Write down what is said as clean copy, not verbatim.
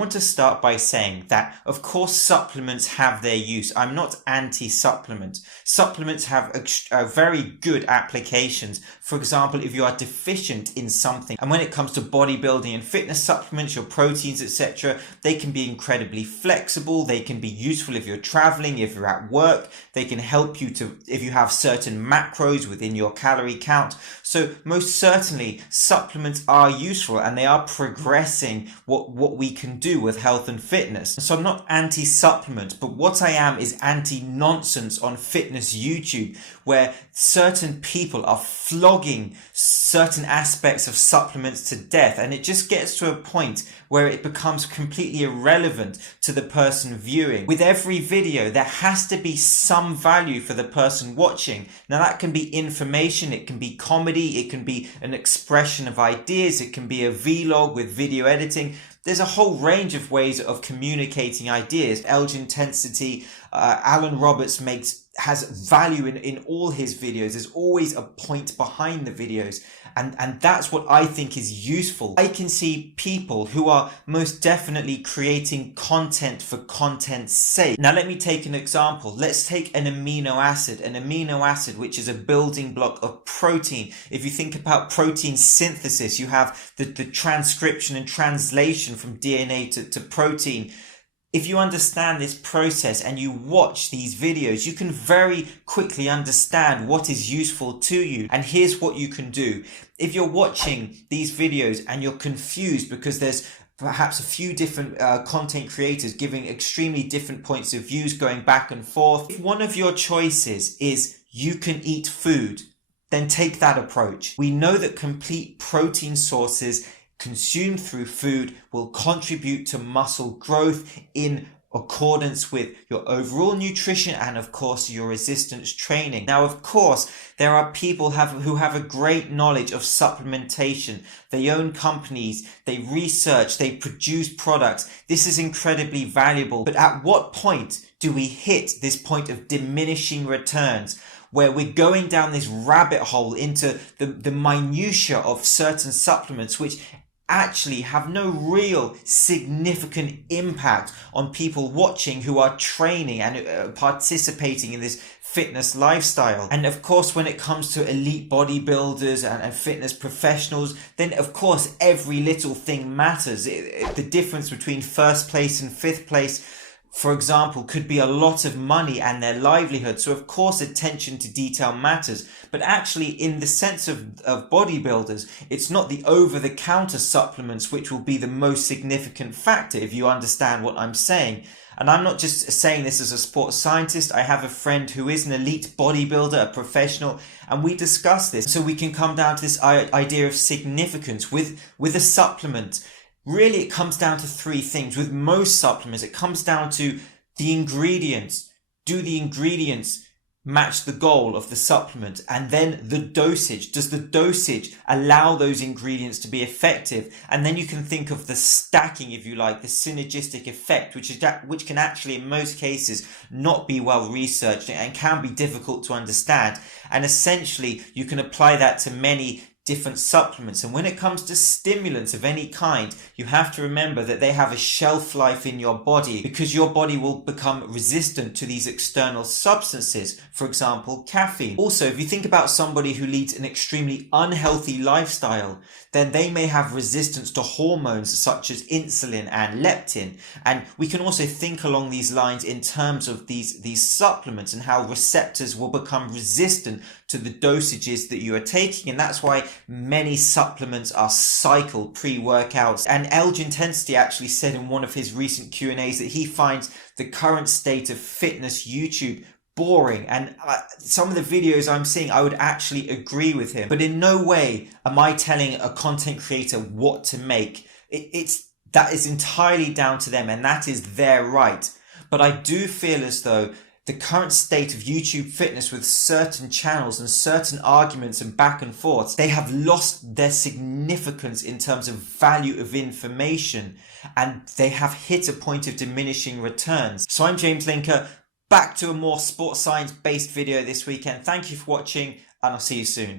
want to start by saying that, of course, supplements have their use. I'm not anti-supplement. Supplements have very good applications. For example, if you are deficient in something, and when it comes to bodybuilding and fitness supplements, your proteins, etc., they can be incredibly flexible. They can be useful if you're traveling, if you're at work. They can help you if you have certain macros within your calorie count. So most certainly supplements are useful, and they are progressing what we can do with health and fitness. So I'm not anti-supplement, but what I am is anti-nonsense on fitness YouTube, where certain people are flogging certain aspects of supplements to death, and it just gets to a point where it becomes completely irrelevant to the person viewing. With every video, there has to be some value for the person watching. Now that can be information, it can be comedy, it can be an expression of ideas, it can be a vlog with video editing. There's a whole range of ways of communicating ideas. Elgin Intensity, Alan Roberts has value in all his videos. There's always a point behind the videos, and that's what I think is useful. I can see people who are most definitely creating content for content's sake. Now let me take an example. Let's take an amino acid which is a building block of protein. If you think about protein synthesis, you have the transcription and translation from DNA to protein. If you understand this process and you watch these videos, you can very quickly understand what is useful to you. And here's what you can do. If you're watching these videos and you're confused because there's perhaps a few different content creators giving extremely different points of views going back and forth, if one of your choices is you can eat food, then take that approach. We know that complete protein sources consumed through food will contribute to muscle growth in accordance with your overall nutrition and of course your resistance training. Now of course there are people who have a great knowledge of supplementation. They own companies, they research, they produce products. This is incredibly valuable, but at what point do we hit this point of diminishing returns, where we're going down this rabbit hole into the minutiae of certain supplements which actually have no real significant impact on people watching who are training and participating in this fitness lifestyle? And of course, when it comes to elite bodybuilders and fitness professionals, then of course every little thing matters. The difference between first place and fifth place, for example, could be a lot of money and their livelihood. So of course attention to detail matters, but actually in the sense of bodybuilders, it's not the over-the-counter supplements which will be the most significant factor, if you understand what I'm saying. And I'm not just saying this as a sports scientist. I have a friend who is an elite bodybuilder, a professional, and we discuss this. So we can come down to this idea of significance with a supplement. Really, it comes down to three things. With most supplements, it comes down to the ingredients. Do the ingredients match the goal of the supplement? And then the dosage. Does the dosage allow those ingredients to be effective? And then you can think of the stacking, if you like, the synergistic effect, which can actually in most cases not be well researched and can be difficult to understand. And essentially, you can apply that to many different supplements. And when it comes to stimulants of any kind, you have to remember that they have a shelf life in your body, because your body will become resistant to these external substances, for example caffeine. Also, if you think about somebody who leads an extremely unhealthy lifestyle, then they may have resistance to hormones such as insulin and leptin. And we can also think along these lines in terms of these supplements and how receptors will become resistant to the dosages that you are taking. And that's why many supplements are cycled pre-workouts. And Elgin Intensity actually said in one of his recent Q&As that he finds the current state of fitness YouTube boring, and some of the videos I'm seeing, I would actually agree with him. But in no way am I telling a content creator what to make. That is entirely down to them, and that is their right. But I do feel as though the current state of YouTube fitness, with certain channels and certain arguments and back and forth, they have lost their significance in terms of value of information, and they have hit a point of diminishing returns. So I'm James Linker, back to a more sports science based video this weekend. Thank you for watching, and I'll see you soon.